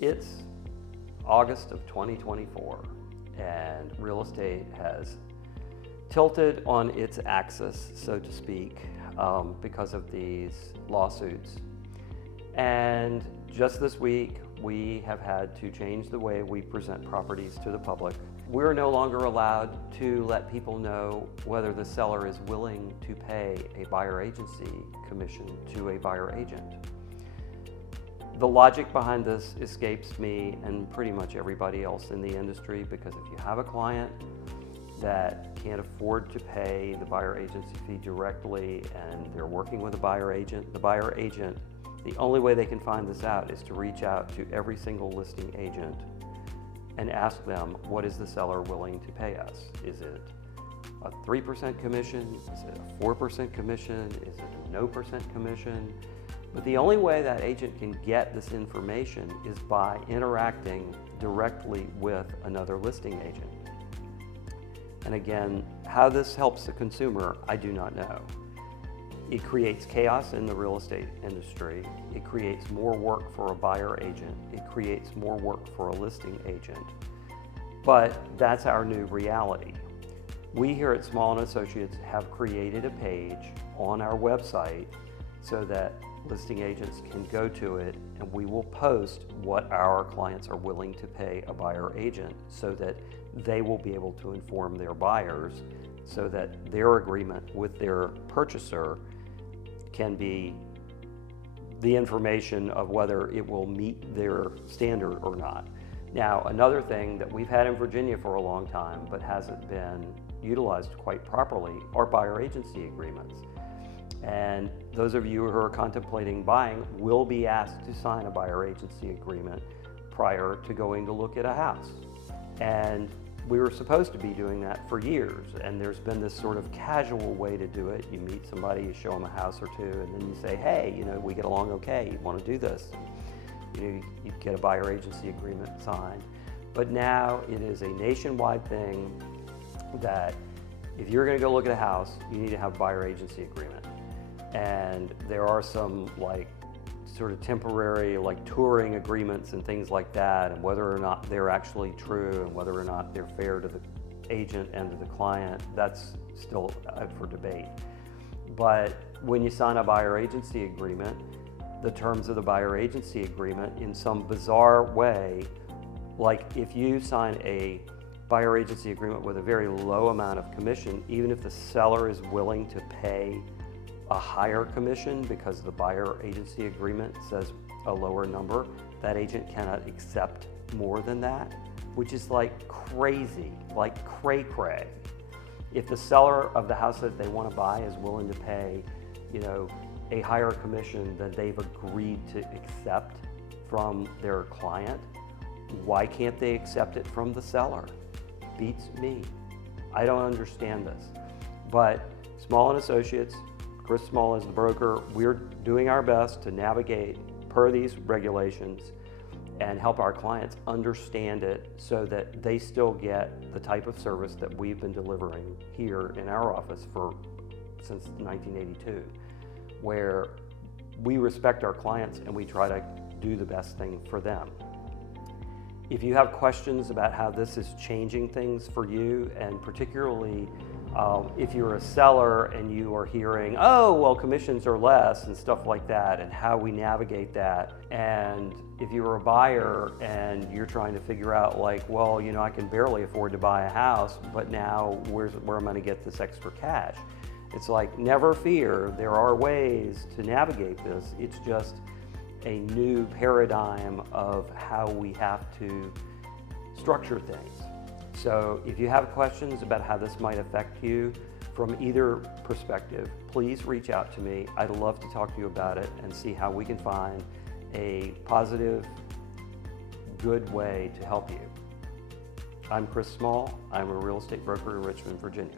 It's August of 2024, and real estate has tilted on its axis, so to speak, because of these lawsuits. And just this week, we have had to change the way we present properties to the public. We're no longer allowed to let people know whether the seller is willing to pay a buyer agency commission to a buyer agent. The logic behind this escapes me and pretty much everybody else in the industry, because if you have a client that can't afford to pay the buyer agency fee directly and they're working with a buyer agent, the only way they can find this out is to reach out to every single listing agent and ask them, what is the seller willing to pay us? Is it a 3% commission? Is it a 4% commission? Is it a no percent commission? But the only way that agent can get this information is by interacting directly with another listing agent. And again, how this helps the consumer, I do not know. It creates chaos in the real estate industry. It creates more work for a buyer agent. It creates more work for a listing agent. But that's our new reality. We here at Small & Associates have created a page on our website so that listing agents can go to it, and we will post what our clients are willing to pay a buyer agent so that they will be able to inform their buyers so that their agreement with their purchaser can be the information of whether it will meet their standard or not. Now, another thing that we've had in Virginia for a long time but hasn't been utilized quite properly are buyer agency agreements. And those of you who are contemplating buying will be asked to sign a buyer agency agreement prior to going to look at a house. And we were supposed to be doing that for years, and there's been this sort of casual way to do it. You meet somebody, you show them a house or two, and then you say, hey, we get along okay, you want to do this. You get a buyer agency agreement signed. But now it is a nationwide thing that if you're going to go look at a house, you need to have a buyer agency agreement. And there are some sort of temporary touring agreements and things like that, and whether or not they're actually true and whether or not they're fair to the agent and to the client, that's still up for debate. But when you sign a buyer agency agreement, the terms of the buyer agency agreement, in some bizarre way, like if you sign a buyer agency agreement with a very low amount of commission, even if the seller is willing to pay a higher commission because the buyer agency agreement says a lower number, that agent cannot accept more than that, which is crazy, cray-cray. If the seller of the house that they want to buy is willing to pay, a higher commission than they've agreed to accept from their client, why can't they accept it from the seller? Beats me. I don't understand this. But Small & Associates, Chris Small is the broker, we're doing our best to navigate per these regulations and help our clients understand it so that they still get the type of service that we've been delivering here in our office since 1982, where we respect our clients and we try to do the best thing for them. If you have questions about how this is changing things for you, and particularly if you're a seller and you are hearing, oh, well, commissions are less and stuff like that, and how we navigate that. And if you're a buyer and you're trying to figure out well, I can barely afford to buy a house, but now where am I going to get this extra cash? It's never fear, there are ways to navigate this. It's just a new paradigm of how we have to structure things. So if you have questions about how this might affect you from either perspective, please reach out to me. I'd love to talk to you about it and see how we can find a positive, good way to help you. I'm Chris Small. I'm a real estate broker in Richmond, Virginia.